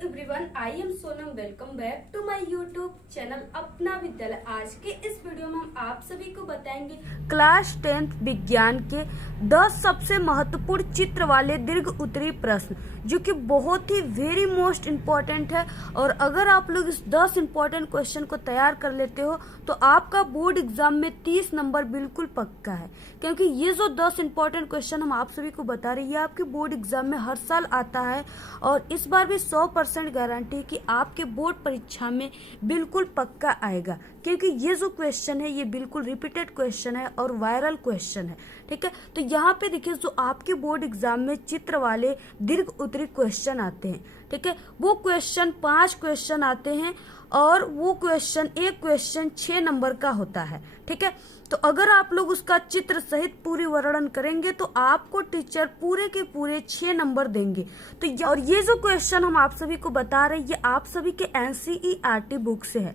Everyone, I am Sonam. Welcome back to my YouTube channel Apna Vidyalaya. आज के इस वीडियो में हम आप सभी को बताएंगे क्लास 10th विज्ञान के 10 सबसे महत्वपूर्ण चित्र वाले दीर्घ उत्तरीय प्रश्न, जो कि बहुत ही वेरी मोस्ट इम्पोर्टेंट है। और अगर आप लोग इस 10 इम्पोर्टेंट क्वेश्चन को तैयार कर लेते हो तो आपका बोर्ड एग्जाम में 30 नंबर बिल्कुल पक्का है, क्योंकि ये जो 10 इम्पोर्टेंट क्वेश्चन हम आप सभी को बता रही है आपके बोर्ड एग्जाम में हर साल आता है। और इस बार भी 100% गारंटी है कि आपके बोर्ड परीक्षा में बिल्कुल पक्का आएगा, क्योंकि ये जो क्वेश्चन है ये बिल्कुल रिपीटेड क्वेश्चन है और वायरल क्वेश्चन है। ठीक है, तो यहाँ पे देखिए जो आपके बोर्ड एग्जाम में चित्र वाले दीर्घ उत्तरीय क्वेश्चन आते हैं, ठीक है, वो क्वेश्चन 5 क्वेश्चन आते हैं और वो क्वेश्चन एक क्वेश्चन 6 नंबर का होता है। ठीक है, तो अगर आप लोग उसका चित्र सहित पूरी वर्णन करेंगे तो आपको टीचर पूरे के पूरे 6 नंबर देंगे। तो और ये जो क्वेश्चन हम आप सभी को बता रहे हैं ये आप सभी के NCERT बुक से है।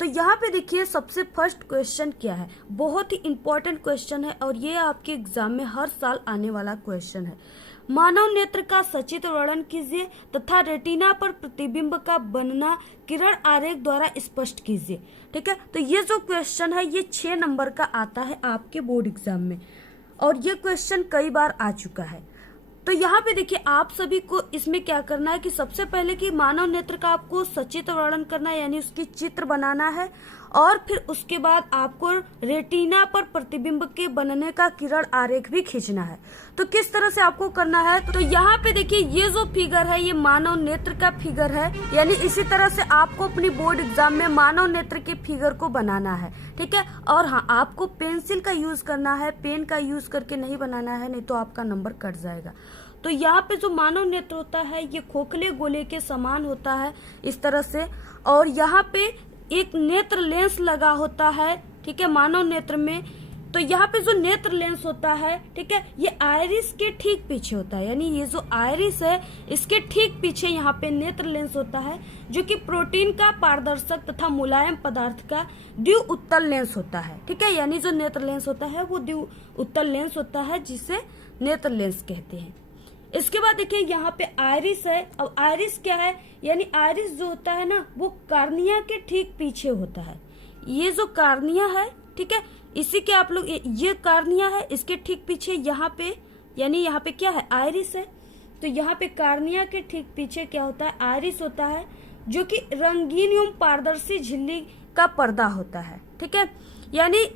तो यहाँ पे देखिए सबसे फर्स्ट क्वेश्चन क्या है, बहुत ही इंपॉर्टेंट क्वेश्चन है और ये आपके एग्जाम में हर साल आने वाला क्वेश्चन है। मानव नेत्र का सचित्र वर्णन कीजिए तथा रेटिना पर प्रतिबिंब का बनना किरण आरेख द्वारा स्पष्ट कीजिए। ठीक है, तो ये जो क्वेश्चन है ये 6 नंबर का आता है आपके बोर्ड एग्जाम में और ये क्वेश्चन कई बार आ चुका है। तो यहाँ पे देखिए आप सभी को इसमें क्या करना है कि सबसे पहले कि मानव नेत्र का आपको सचित्र वर्णन करना है, यानी उसकी चित्र बनाना है, और फिर उसके बाद आपको रेटिना पर प्रतिबिंब के बनने का किरण आरेख भी खींचना है। तो किस तरह से आपको करना है, तो यहाँ पे देखिए ये जो फिगर है ये मानव नेत्र का फिगर है, यानी इसी तरह से आपको अपनी बोर्ड एग्जाम में मानव नेत्र के फिगर को बनाना है। ठीक है, और हाँ आपको पेंसिल का यूज करना है, पेन का यूज करके नहीं बनाना है, नहीं तो आपका नंबर कट जाएगा। तो यहाँ पे जो मानव नेत्र होता है ये खोखले गोले के समान होता है इस तरह से, और यहाँ पे एक नेत्र लेंस लगा होता है। ठीक है, मानव नेत्र में तो यहाँ पे जो नेत्र लेंस होता है, ठीक है, ये आइरिस के ठीक पीछे होता है, यानी ये जो आइरिस है इसके ठीक पीछे यहाँ पे नेत्र लेंस होता है, जो कि प्रोटीन का पारदर्शक तथा मुलायम पदार्थ का द्वि उत्तल लेंस होता है। ठीक है, यानी जो नेत्र लेंस होता है वो द्वि उत्तल लेंस होता है, जिसे नेत्र लेंस कहते हैं। इसके बाद देखिए यहाँ पे आइरिस है। अब आइरिस क्या है, यानी आइरिस जो होता है ना वो कार्निया के ठीक पीछे होता है। ये जो कार्निया है, ठीक है, इसी के आप लोग ये कार्निया है, इसके ठीक पीछे यहाँ पे, यानी यहाँ पे क्या है, आइरिस है। तो यहाँ पे कार्निया के ठीक पीछे क्या होता है, आइरिस होता है, जो कि रंगीन एवं पारदर्शी झिल्ली का पर्दा होता है। ठीक है, यानी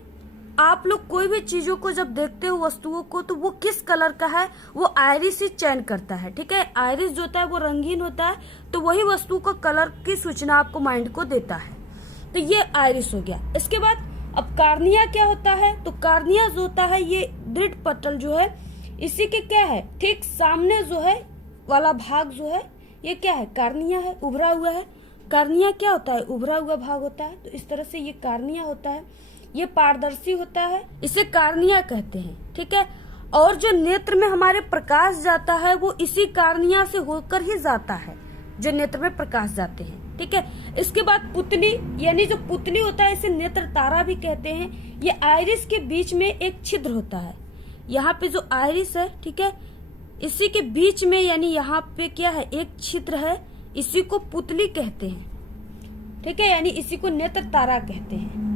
आप लोग कोई भी चीजों को जब देखते हो वस्तुओं को तो वो किस कलर का है वो आइरिस ही चयन करता है। ठीक है, आइरिस जो होता है वो रंगीन होता है, तो वही वस्तु को कलर की सूचना आपको माइंड को देता है। तो ये आइरिस हो गया। इसके बाद अब कार्निया क्या होता है, तो कार्निया जो होता है ये दृढ़ पटल जो है इसी के क्या है, ठीक सामने जो है वाला भाग जो है ये क्या है, कार्निया है, उभरा हुआ है। कार्निया क्या होता है, उभरा हुआ भाग होता है। तो इस तरह से ये कार्निया होता है, ये पारदर्शी होता है, इसे कार्निया कहते हैं। ठीक है, और जो नेत्र में हमारे प्रकाश जाता है वो इसी कार्निया से होकर ही जाता है, जो नेत्र में प्रकाश जाते हैं। ठीक है, इसके बाद पुतली, यानी जो पुतली होता है इसे नेत्र तारा भी कहते हैं। ये आइरिस के बीच में एक छिद्र होता है, यहाँ पे जो आइरिस है, ठीक है, इसी के बीच में यानी यहाँ पे क्या है, एक छिद्र है, इसी को पुतली कहते हैं। ठीक है, यानी इसी को नेत्र तारा कहते हैं,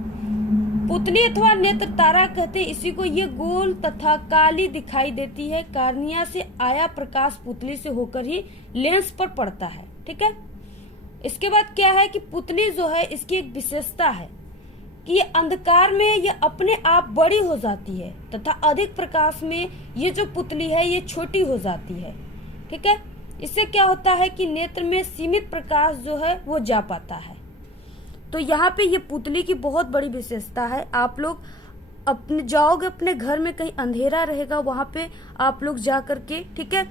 पुतली अथवा नेत्र तारा कहते हैं इसी को। ये गोल तथा काली दिखाई देती है, कार्निया से आया प्रकाश पुतली से होकर ही लेंस पर पड़ता है। ठीक है, इसके बाद क्या है कि पुतली जो है इसकी एक विशेषता है कि ये अंधकार में ये अपने आप बड़ी हो जाती है तथा अधिक प्रकाश में ये जो पुतली है ये छोटी हो जाती है। ठीक है, इससे क्या होता है कि नेत्र में सीमित प्रकाश जो है वो जा पाता है। तो यहाँ पे ये पुतली की बहुत बड़ी विशेषता है। आप लोग अपने जाओगे अपने घर में कहीं अंधेरा रहेगा वहां पे आप लोग जा करके, ठीक है,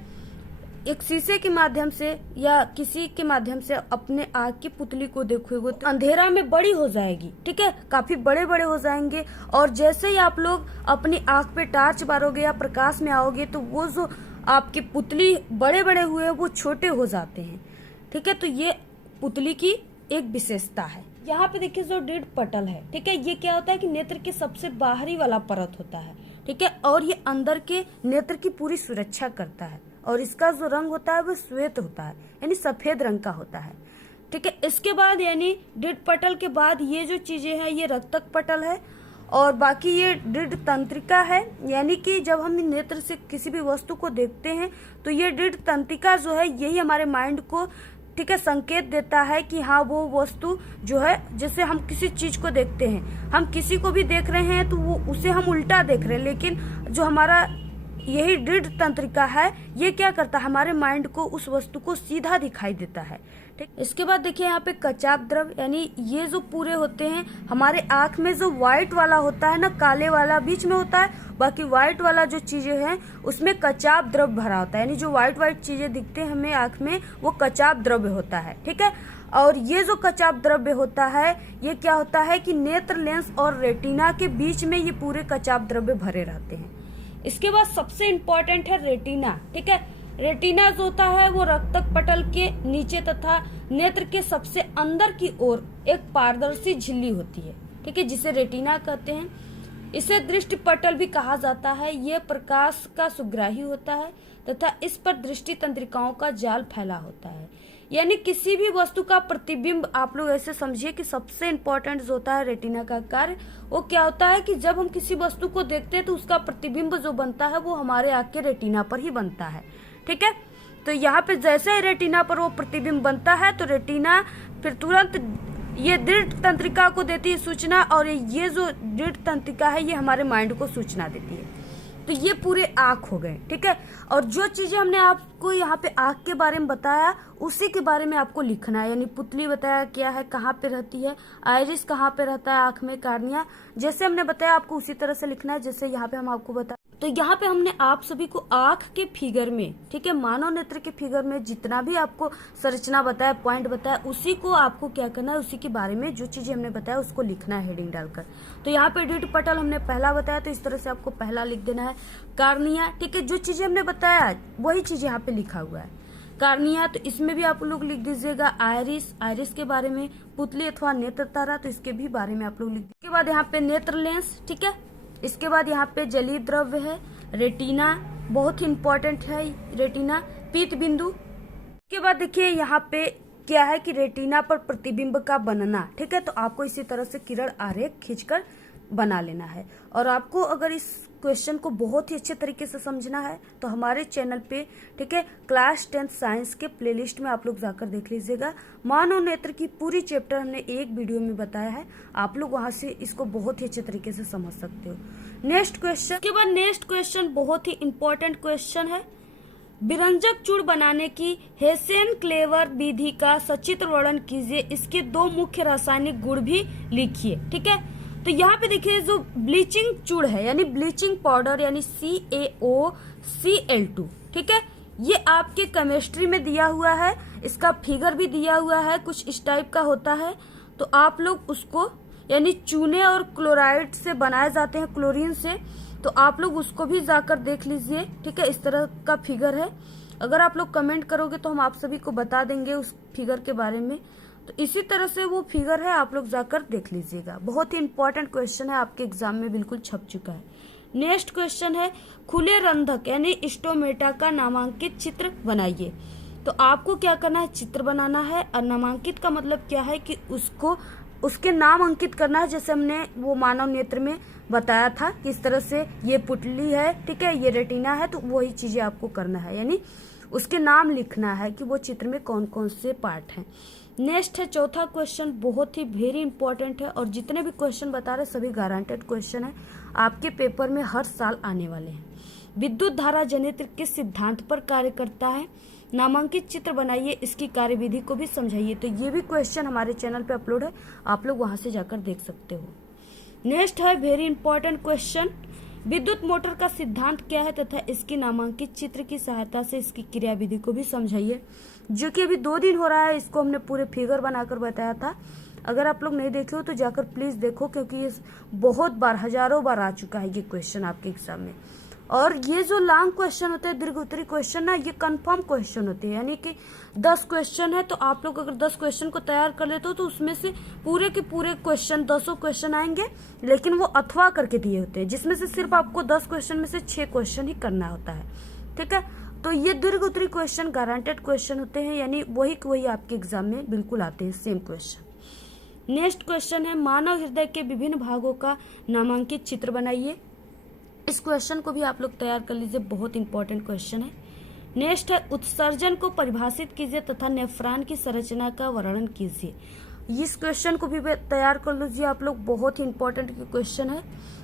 एक शीशे के माध्यम से या किसी के माध्यम से अपने आँख की पुतली को देखोगे तो अंधेरा में बड़ी हो जाएगी। ठीक है, काफी बड़े बड़े हो जाएंगे, और जैसे ही आप लोग अपनी आँख पे टार्च मारोगे या प्रकाश में आओगे तो वो जो आपकी पुतली बड़े बड़े हुए वो छोटे हो जाते हैं। ठीक है, तो ये पुतली की एक विशेषता है। यहाँ पे देखिए जो दृढ़ पटल है, ठीक है, ये क्या होता है कि नेत्र के सबसे बाहरी वाला परत होता है। ठीक है, और ये अंदर के नेत्र की पूरी सुरक्षा करता है। और इसका जो रंग होता है वो श्वेत होता है, यानी सफेद रंग का होता है। ठीक है, इसके बाद यानी दृढ़ पटल के बाद ये जो चीजें हैं ये रक्तक पटल है, और बाकी ये दृढ़ तंत्रिका है, यानी कि जब हम नेत्र से किसी भी वस्तु को देखते हैं तो ये दृढ़ तंत्रिका जो है यही हमारे माइंड को, ठीक है, संकेत देता है कि हाँ वो वस्तु जो है, जैसे हम किसी चीज को देखते हैं, हम किसी को भी देख रहे हैं तो वो उसे हम उल्टा देख रहे हैं, लेकिन जो हमारा यही दृढ़ तंत्रिका है ये क्या करता है, हमारे माइंड को उस वस्तु को सीधा दिखाई देता है। ठीक, इसके बाद देखिए यहाँ पे कचाप द्रव, यानी ये जो पूरे होते हैं हमारे आंख में, जो व्हाइट वाला होता है ना, काले वाला बीच में होता है, बाकी व्हाइट वाला जो चीजें हैं उसमें कचाप द्रव भरा होता है, यानी जो व्हाइट व्हाइट चीजें दिखते हैं हमें आंख में वो कचाप द्रव्य होता है। ठीक है, और ये जो कचाप द्रव्य होता है ये क्या होता है कि नेत्र लेंस और रेटिना के बीच में ये पूरे कचाप द्रव्य भरे रहते हैं। इसके बाद सबसे इम्पोर्टेंट है रेटिना। ठीक है, रेटिना जो होता है वो रक्तक पटल के नीचे तथा नेत्र के सबसे अंदर की ओर एक पारदर्शी झिल्ली होती है। ठीक है, जिसे रेटिना कहते हैं। इसे दृष्टि पटल भी कहा जाता है। यह प्रकाश का सुग्राही होता है तथा इस पर दृष्टि तंत्रिकाओं का जाल फैला होता है, यानी किसी भी वस्तु का प्रतिबिंब, आप लोग ऐसे समझिए कि सबसे इम्पोर्टेंट जो होता है रेटिना का कार्य वो क्या होता है कि जब हम किसी वस्तु को देखते हैं तो उसका प्रतिबिंब जो बनता है वो हमारे आंख के रेटिना पर ही बनता है। ठीक है, तो यहाँ पे जैसे ही रेटिना पर वो प्रतिबिंब बनता है तो रेटिना फिर तुरंत ये दृढ़ तंत्रिका को देती है सूचना, और ये जो दृढ़ तंत्रिका है ये हमारे माइंड को सूचना देती है। तो ये पूरे आँख हो गए। ठीक है, और जो चीजें हमने आपको यहाँ पे आँख के बारे में बताया उसी के बारे में आपको लिखना है, यानी पुतली बताया क्या है, कहाँ पे रहती है, आइरिस कहाँ पे रहता है आँख में, कार्निया जैसे हमने बताया आपको उसी तरह से लिखना है जैसे यहाँ पे हम आपको बताया। तो यहाँ पे हमने आप सभी को आँख के फिगर में, ठीक है, मानव नेत्र के फिगर में जितना भी आपको संरचना बताया, पॉइंट बताया, उसी को आपको क्या करना है, उसी के बारे में जो चीजें हमने बताया उसको लिखना है हेडिंग डालकर। तो यहाँ पे दृढ़ पटल हमने पहला बताया तो इस तरह से आपको पहला लिख देना है। कार्निया, ठीक है, जो चीजें हमने बताया वही चीज यहाँ पे लिखा हुआ है। कार्निया, तो इसमें भी आप लोग लिख दीजिएगा आइरिस, आइरिस के बारे में, पुतली अथवा नेत्र तारा, तो इसके भी बारे में आप लोग लिख। इसके बाद यहाँ पे नेत्र लेंस, ठीक है, इसके बाद यहाँ पे जलीय द्रव्य है, रेटिना बहुत ही इंपॉर्टेंट है, रेटिना, पीत बिंदु। इसके बाद देखिए यहाँ पे क्या है कि रेटिना पर प्रतिबिंब का बनना। ठीक है, तो आपको इसी तरह से किरण आरेख खींचकर बना लेना है। और आपको अगर इस क्वेश्चन को बहुत ही अच्छे तरीके से समझना है तो हमारे चैनल पे, ठीक है, क्लास 10 साइंस के प्लेलिस्ट में आप लोग जाकर देख लीजिएगा। मानव नेत्र की पूरी चैप्टर हमने एक वीडियो में बताया है, आप लोग वहां से इसको बहुत ही अच्छे तरीके से समझ सकते हो। नेक्स्ट क्वेश्चन के बाद नेक्स्ट क्वेश्चन बहुत ही इंपॉर्टेंट क्वेश्चन है। विरंजक चूड़ बनाने की हेसेन-क्लेवर विधि का सचित्र वर्णन कीजिए, इसके दो मुख्य रासायनिक गुण भी लिखिए। ठीक है, तो यहाँ पे देखिए जो ब्लीचिंग चूड़ है यानी ब्लीचिंग पाउडर यानी CaOCl2, ठीक है, ये आपके केमिस्ट्री में दिया हुआ है, इसका फिगर भी दिया हुआ है, कुछ इस टाइप का होता है। तो आप लोग उसको यानी चूने और क्लोराइड से बनाए जाते हैं, क्लोरीन से, तो आप लोग उसको भी जाकर देख लीजिए। ठीक है, इस तरह का फिगर है, अगर आप लोग कमेंट करोगे तो हम आप सभी को बता देंगे उस फिगर के बारे में। तो इसी तरह से वो फिगर है, आप लोग जाकर देख लीजिएगा। बहुत ही इंपॉर्टेंट क्वेश्चन है, आपके एग्जाम में बिल्कुल छप चुका है। नेक्स्ट क्वेश्चन है खुले रंध्रक यानी स्टोमेटा का नामांकित चित्र बनाइए। तो आपको क्या करना है, चित्र बनाना है, और नामांकित का मतलब क्या है कि उसको उसके नाम अंकित करना है, जैसे हमने वो मानव नेत्र में बताया था किस तरह से ये पुतली है, ठीक है, ये रेटिना है, तो वही चीजें आपको करना है, यानी उसके नाम लिखना है कि वो चित्र में कौन कौन से पार्ट हैं। नेक्स्ट है चौथा क्वेश्चन, बहुत ही वेरी इंपॉर्टेंट है, और जितने भी क्वेश्चन बता रहे सभी गारंटेड क्वेश्चन है, आपके पेपर में हर साल आने वाले हैं। विद्युत धारा जनित्र किस सिद्धांत पर कार्य करता है, नामांकित चित्र बनाइए, इसकी कार्यविधि को भी समझाइए। तो ये भी क्वेश्चन हमारे चैनल पे अपलोड है, आप लोग वहां से जाकर देख सकते हो। नेक्स्ट है वेरी इंपॉर्टेंट क्वेश्चन, विद्युत मोटर का सिद्धांत क्या है तथा इसकी नामांकित चित्र की सहायता से इसकी क्रियाविधि को भी समझाइए। जो कि अभी 2 दिन हो रहा है, इसको हमने पूरे फिगर बनाकर बताया था। अगर आप लोग नहीं देखे हो तो जाकर प्लीज देखो, क्योंकि ये बहुत बार, हजारों बार आ चुका है ये क्वेश्चन आपके एग्जाम में। और ये जो लॉन्ग क्वेश्चन होते हैं, दीर्घ उत्तरी क्वेश्चन ना, ये कंफर्म क्वेश्चन होते हैं, यानी कि 10 क्वेश्चन है तो आप लोग अगर 10 क्वेश्चन को तैयार कर लेते हो तो उसमें से पूरे के पूरे क्वेश्चन 10 क्वेश्चन आएंगे, लेकिन वो अथवा करके दिए होते हैं, जिसमें से सिर्फ आपको 10 क्वेश्चन में से 6 क्वेश्चन ही करना होता है। ठीक है, तो ये दीर्घ उत्तरी क्वेश्चन गारंटेड क्वेश्चन होते हैं, यानी वही आपके एग्जाम में बिल्कुल आते हैं सेम क्वेश्चन। नेक्स्ट क्वेश्चन है मानव हृदय के विभिन्न भागों का नामांकित चित्र बनाइए। इस क्वेश्चन को भी आप लोग तैयार कर लीजिए, बहुत इंपॉर्टेंट क्वेश्चन है। नेक्स्ट है उत्सर्जन को परिभाषित कीजिए तथा नेफ्रॉन की संरचना का वर्णन कीजिए। इस क्वेश्चन को भी तैयार कर लीजिए आप लोग, बहुत ही इंपॉर्टेंट क्वेश्चन है।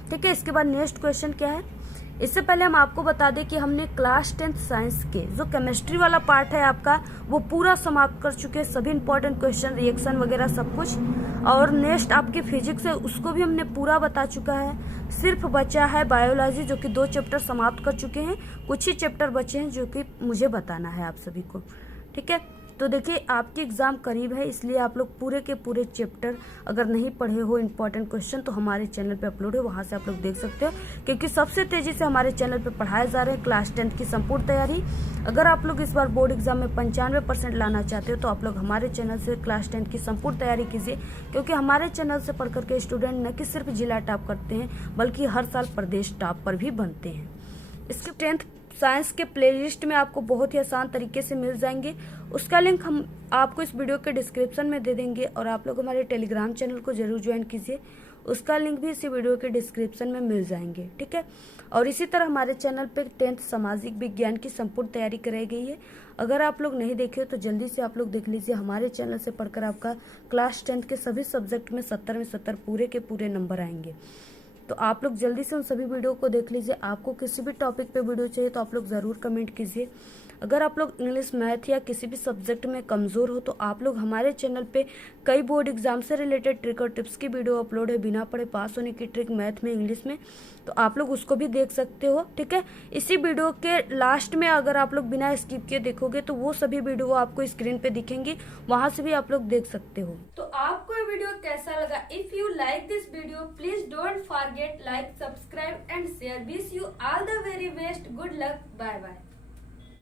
ठीक है, इसके बाद नेक्स्ट क्वेश्चन क्या है, इससे पहले हम आपको बता दें कि हमने क्लास 10th साइंस के जो केमिस्ट्री वाला पार्ट है आपका वो पूरा समाप्त कर चुके हैं, सभी इंपॉर्टेंट क्वेश्चन, रिएक्शन वगैरह सब कुछ। और नेक्स्ट आपकी फिजिक्स है उसको भी हमने पूरा बता चुका है। सिर्फ बचा है बायोलॉजी, जो कि 2 चैप्टर समाप्त कर चुके हैं, कुछ ही चैप्टर बचे हैं जो कि मुझे बताना है आप सभी को। ठीक है, तो देखिए आपकी एग्जाम करीब है, इसलिए आप लोग पूरे के पूरे चैप्टर अगर नहीं पढ़े हो इंपॉर्टेंट क्वेश्चन तो हमारे चैनल पे अपलोड है, वहां से आप लोग देख सकते हो, क्योंकि सबसे तेजी से हमारे चैनल पे पढ़ाए जा रहे हैं क्लास 10th की संपूर्ण तैयारी। अगर आप लोग इस बार बोर्ड एग्जाम में 95% लाना चाहते हो तो आप लोग हमारे चैनल से क्लास 10th की संपूर्ण तैयारी कीजिए, क्योंकि हमारे चैनल से पढ़ करके स्टूडेंट न कि सिर्फ जिला टॉप करते हैं बल्कि हर साल प्रदेश टॉप पर भी बनते हैं। इसके 10th साइंस के प्लेलिस्ट में आपको बहुत ही आसान तरीके से मिल जाएंगे, उसका लिंक हम आपको इस वीडियो के डिस्क्रिप्शन में दे देंगे। और आप लोग हमारे टेलीग्राम चैनल को जरूर ज्वाइन कीजिए, उसका लिंक भी इसी वीडियो के डिस्क्रिप्शन में मिल जाएंगे। ठीक है, और इसी तरह हमारे चैनल पे 10th सामाजिक विज्ञान की संपूर्ण तैयारी कराई गई है। अगर आप लोग नहीं देखे तो जल्दी से आप लोग देख लीजिए, हमारे चैनल से पढ़कर आपका क्लास 10th के सभी सब्जेक्ट में 70 में 70 पूरे के पूरे नंबर आएंगे। तो आप लोग जल्दी से उन सभी वीडियो को देख लीजिए। आपको किसी भी टॉपिक पे वीडियो चाहिए तो आप लोग ज़रूर कमेंट कीजिए। अगर आप लोग इंग्लिश, मैथ या किसी भी सब्जेक्ट में कमज़ोर हो तो आप लोग हमारे चैनल पे कई बोर्ड एग्जाम से रिलेटेड ट्रिक और टिप्स की वीडियो अपलोड है, बिना पढ़े पास होने की ट्रिक मैथ में, इंग्लिश में, तो आप लोग उसको भी देख सकते हो। ठीक है, इसी वीडियो के लास्ट में अगर आप लोग बिना स्किप किए देखोगे तो वो सभी वीडियो आपको स्क्रीन पे दिखेंगी, वहां से भी आप लोग देख सकते हो। तो आपको ये वीडियो कैसा लगा? If you like this video please don't forget like, subscribe and share. Wish you all the very best, good luck, bye bye.